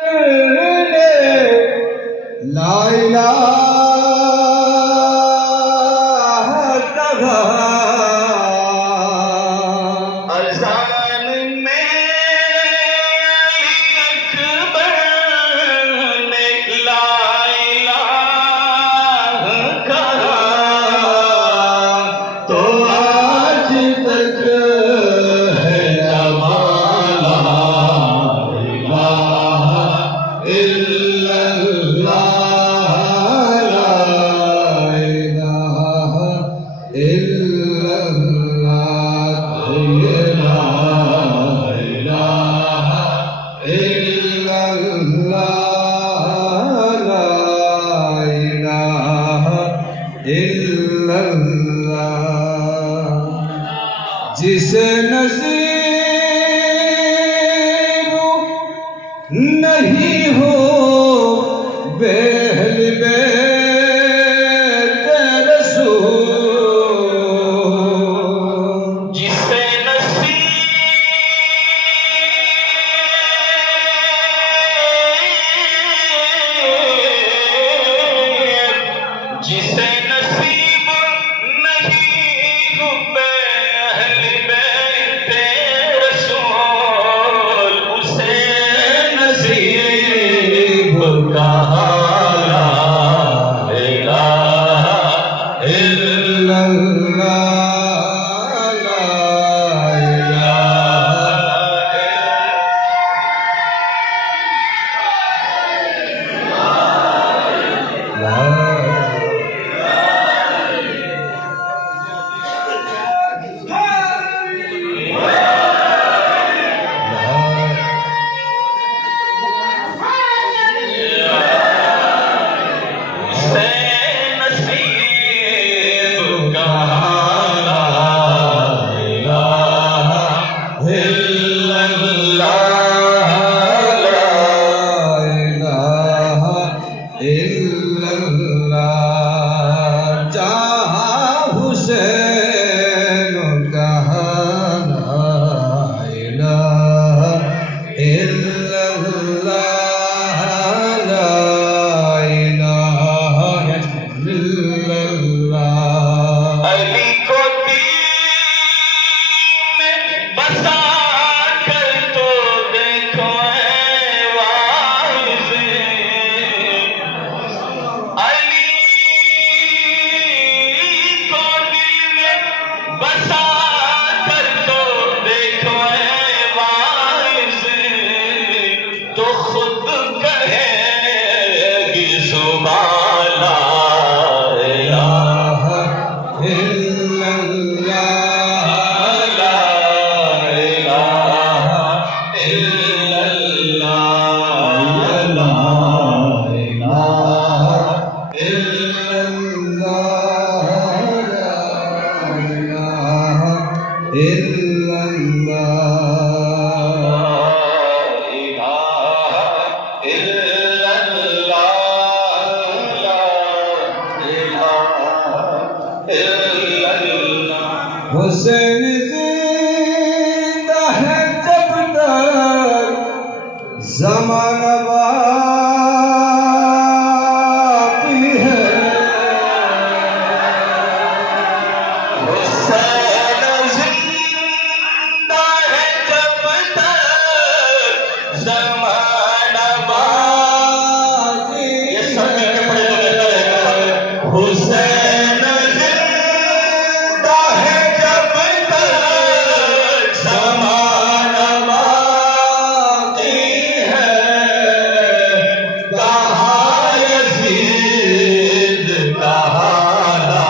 ला इलाहा कहा अज़ान में अकबर ने ला इलाहा कहा तो आज तक है जमाना इलाहा इल्लल्लाह ला इलाहा इल्लल्लाह ला इलाहा इल्लल्लाह ला इलाहा इल्लल्लाह जिसे नसीब नहीं हो बेहल बेते रसूल जिसे नसीब नहीं हुब्बे अहले बैते रसूल उसे नसीब कहा ला इलाहा इल्लल्लाह ला अली को दिल में बसा कर तो देखो ऐ वाइज़ अली को दिल में बसा कर तो देखो ऐ वाइज़ तो खुद कहेगी ज़ुबान ला इलाहा हुसैन जिंदा है जब तक ज़माना बाकी है हुसैन जिंदा है जब तक ज़माना बाकी ये सब मिलके पढ़े तो बेहतर है हुसैन जिंदा है जब तक ज़माना बाकी है कहाँ यज़ीद कहाँ ला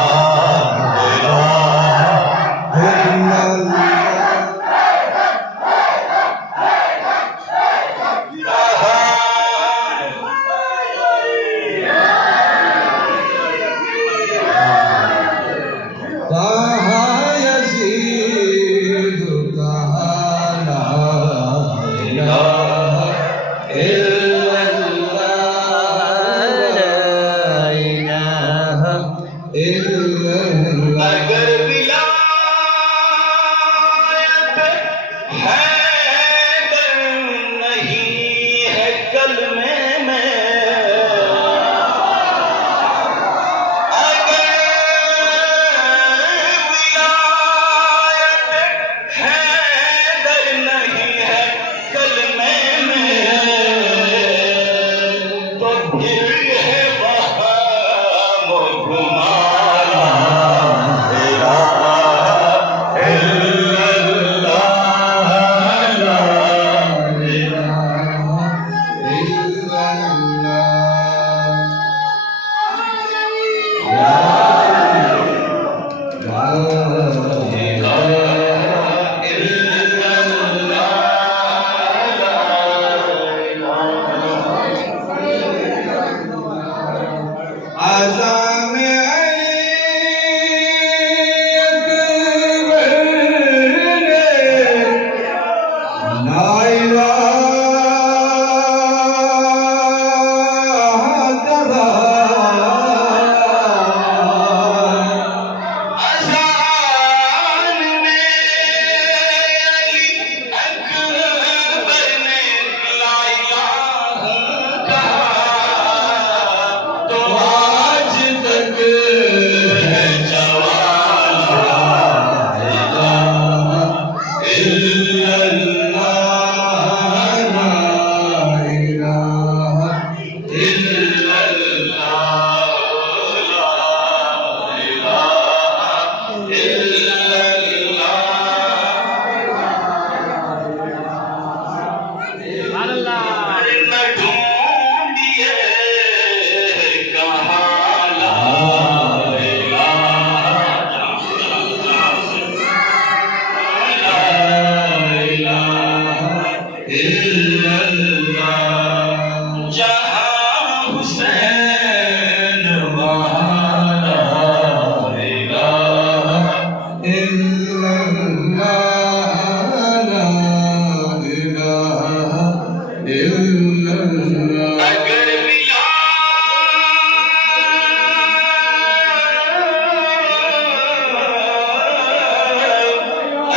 इल्लल्लाह अगर मिला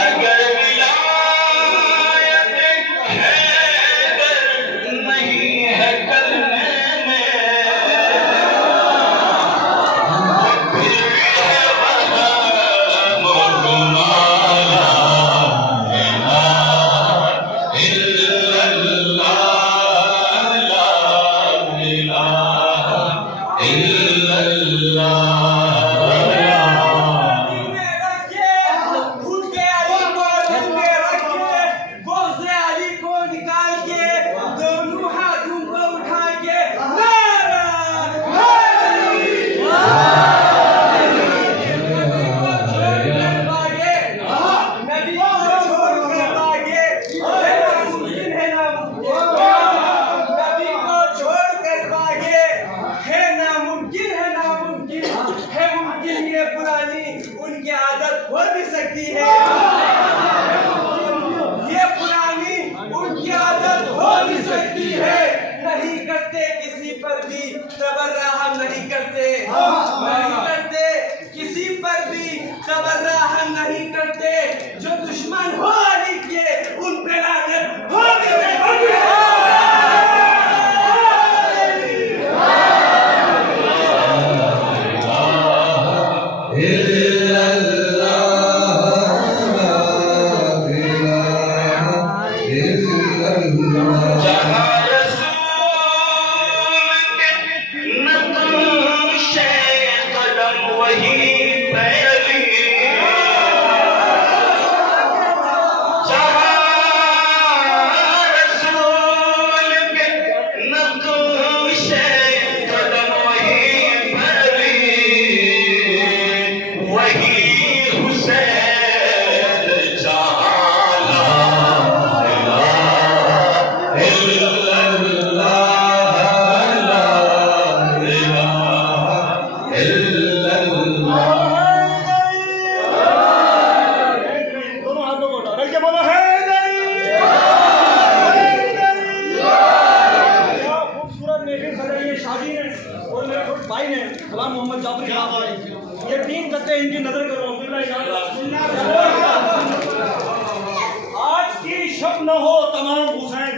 अगर विलायत हैदर नहीं है कलमे में फिर भी है वहम तुम्हारा इल्लल्लाह ला इलाहा इल्लल्लाह उनकी आदत हो भी सकती है, ये पुरानी उनकी आदत हो भी सकती है। नहीं करते किसी पर भी तबर्रा, हम नहीं करते, नहीं करते किसी पर भी तबर्रा, हम नहीं करते। जो दुश्मन हो अली के उन पे लानत हो भी सकती है। जहाँ रसूल के नक्शे कदम वही पैरवी, जहाँ रसूल के नक्शे कदम वही पैरवी, वही हुसैन जहाँ ला दोनों हाथों को उठा के बोलो क्या खूबसूरत महफिल सजाई है शादी ने और मेरे खुद भाई ने गुलाम मोहम्मद जाफरी साहब ये 3 तत्ते इनकी नजर करो। आज की शब न हो तमाम हुसैन,